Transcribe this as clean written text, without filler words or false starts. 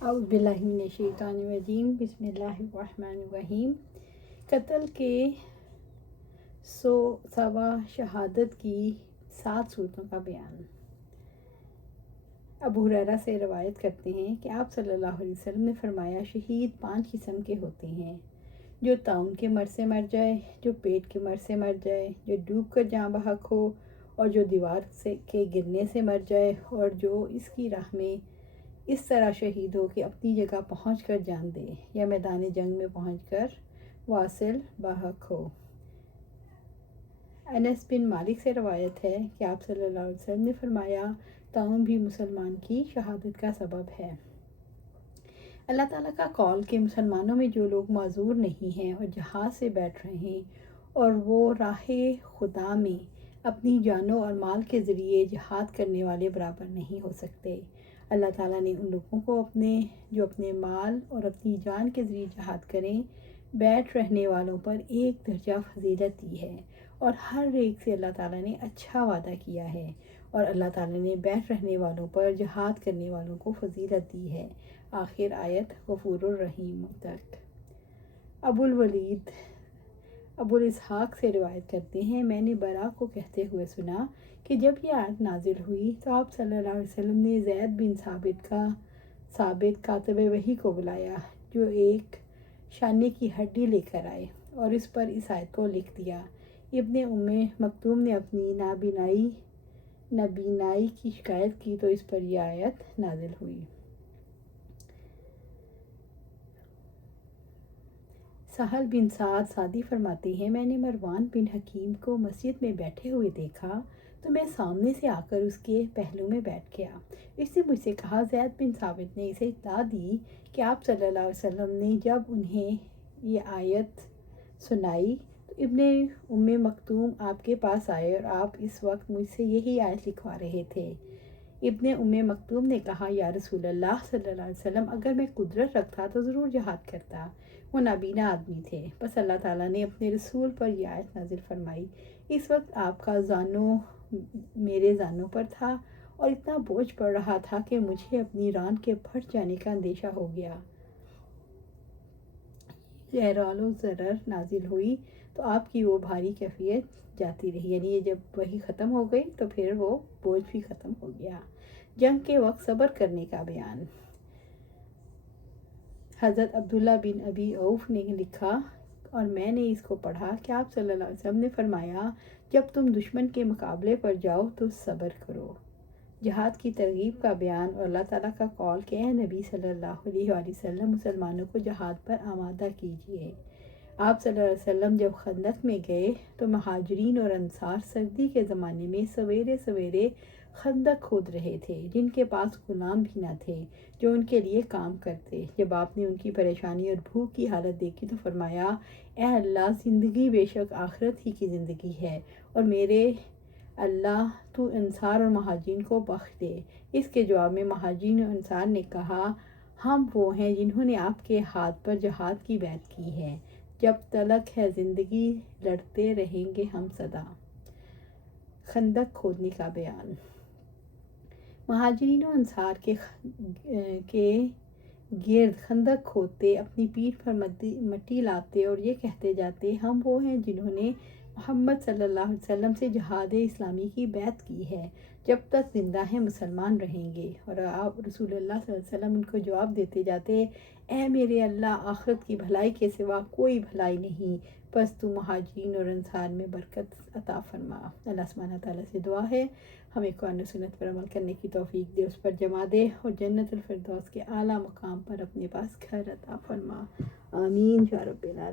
اعوذ باللہ من الشیطان الرجیم، بسم اللہ الرحمن الرحیم۔ قتل کے سوا شہادت کی 7 صورتوں کا بیان۔ ابو ہریرہ سے روایت کرتے ہیں کہ آپ صلی اللہ علیہ وسلم نے فرمایا، شہید 5 قسم کے ہوتے ہیں: جو طاعون کے مرض سے مر جائے، جو پیٹ کے مرض سے مر جائے، جو ڈوب کر جاں بحق ہو، اور جو دیوار کے گرنے سے مر جائے، اور جو اس کی راہ میں اس طرح شہید ہو کہ اپنی جگہ پہنچ کر جان دے یا میدان جنگ میں پہنچ کر واصل بحق ہو۔ انس بن مالک سے روایت ہے کہ آپ صلی اللہ علیہ وسلم نے فرمایا، طاعون بھی مسلمان کی شہادت کا سبب ہے۔ اللہ تعالیٰ کا قول کہ مسلمانوں میں جو لوگ معذور نہیں ہیں اور جہاد سے بیٹھ رہے ہیں اور وہ راہ خدا میں اپنی جانوں اور مال کے ذریعے جہاد کرنے والے برابر نہیں ہو سکتے۔ اللہ تعالیٰ نے ان لوگوں کو جو اپنے مال اور اپنی جان کے ذریعے جہاد کریں، بیٹھ رہنے والوں پر ایک درجہ فضیلت دی ہے، اور ہر ایک سے اللہ تعالیٰ نے اچھا وعدہ کیا ہے، اور اللہ تعالیٰ نے بیٹھ رہنے والوں پر جہاد کرنے والوں کو فضیلت دی ہے۔ آخر آیت غفور الرحیم تک۔ ابو الولید ابو الاسحاق سے روایت کرتے ہیں، میں نے برا کو کہتے ہوئے سنا کہ جب یہ آیت نازل ہوئی تو آپ صلی اللہ علیہ وسلم نے زید بن ثابت کاتب وحی کو بلایا، جو ایک شانے کی ہڈی لے کر آئے، اور اس پر اس آیت کو لکھ دیا۔ ابن مکتوم نے اپنی نابینائی کی شکایت کی تو اس پر یہ آیت نازل ہوئی۔ سہل بن سعد سعدی فرماتے ہیں، میں نے مروان بن حکیم کو مسجد میں بیٹھے ہوئے دیکھا تو میں سامنے سے آ کر اس کے پہلو میں بیٹھ گیا۔ اس نے مجھ سے کہا، زید بن ثابت نے اسے اطلاع دی کہ آپ صلی اللہ علیہ وسلم نے جب انہیں یہ آیت سنائی تو ابن مکتوم آپ کے پاس آئے اور آپ اس وقت مجھ سے یہی آیت لکھوا رہے تھے۔ ابن مکتوم نے کہا، یا رسول اللہ صلی اللہ علیہ وسلم، اگر میں قدرت رکھتا تو ضرور جہاد کرتا۔ وہ نابینا آدمی تھے، بس اللہ تعالیٰ نے اپنے رسول پر یہ آیت نازل فرمائی۔ اس وقت آپ کا زانو میرے زانوں پر تھا اور اتنا بوجھ پڑ رہا تھا کہ مجھے اپنی ران کے پھٹ جانے کا اندیشہ ہو گیا۔ ضرال و ضرر نازل ہوئی تو آپ کی وہ بھاری کیفیت جاتی رہی، یعنی یہ جب وہی ختم ہو گئی تو پھر وہ بوجھ بھی ختم ہو گیا۔ جنگ کے وقت صبر کرنے کا بیان۔ حضرت عبداللہ بن ابی اوف نے لکھا اور میں نے اس کو پڑھا کہ آپ صلی اللہ علیہ وسلم نے فرمایا، جب تم دشمن کے مقابلے پر جاؤ تو صبر کرو۔ جہاد کی ترغیب کا بیان اور اللہ تعالیٰ کا قول کہ اے نبی صلی اللہ علیہ وآلہ وسلم، مسلمانوں کو جہاد پر آمادہ کیجیے۔ آپ صلی اللہ علیہ وسلم جب خندق میں گئے تو مہاجرین اور انصار سردی کے زمانے میں سویرے سویرے خندق کھود رہے تھے، جن کے پاس غلام بھی نہ تھے جو ان کے لیے کام کرتے۔ جب آپ نے ان کی پریشانی اور بھوک کی حالت دیکھی تو فرمایا، اے اللہ، زندگی بے شک آخرت ہی کی زندگی ہے، اور میرے اللہ تو انصار اور مہاجرین کو بخش دے۔ اس کے جواب میں مہاجرین اور انصار نے کہا، ہم وہ ہیں جنہوں نے آپ کے ہاتھ پر جہاد کی بیعت کی ہے، جب تلک ہے زندگی لڑتے رہیں گے ہم سدا۔ خندق کھودنے کا بیان۔ مہاجرین و انصار کے گرد خندق کھودتے، اپنی پیٹھ پر مٹی لاتے اور یہ کہتے جاتے، ہم وہ ہیں جنہوں نے محمد صلی اللہ علیہ وسلم سے جہاد اسلامی کی بیعت کی ہے، جب تک زندہ ہیں مسلمان رہیں گے۔ اور آپ رسول اللہ صلی اللہ علیہ وسلم ان کو جواب دیتے جاتے، اے میرے اللہ، آخرت کی بھلائی کے سوا کوئی بھلائی نہیں، بس تو مہاجرین اور انصار میں برکت عطا فرما۔ اللہ سبحانہ تعالیٰ سے دعا ہے ہمیں قرآن و سنت پر عمل کرنے کی توفیق دے، اس پر جمع دے، اور جنت الفردوس کے اعلیٰ مقام پر اپنے پاس گھر عطا فرما۔ آمین یا رب العالمین۔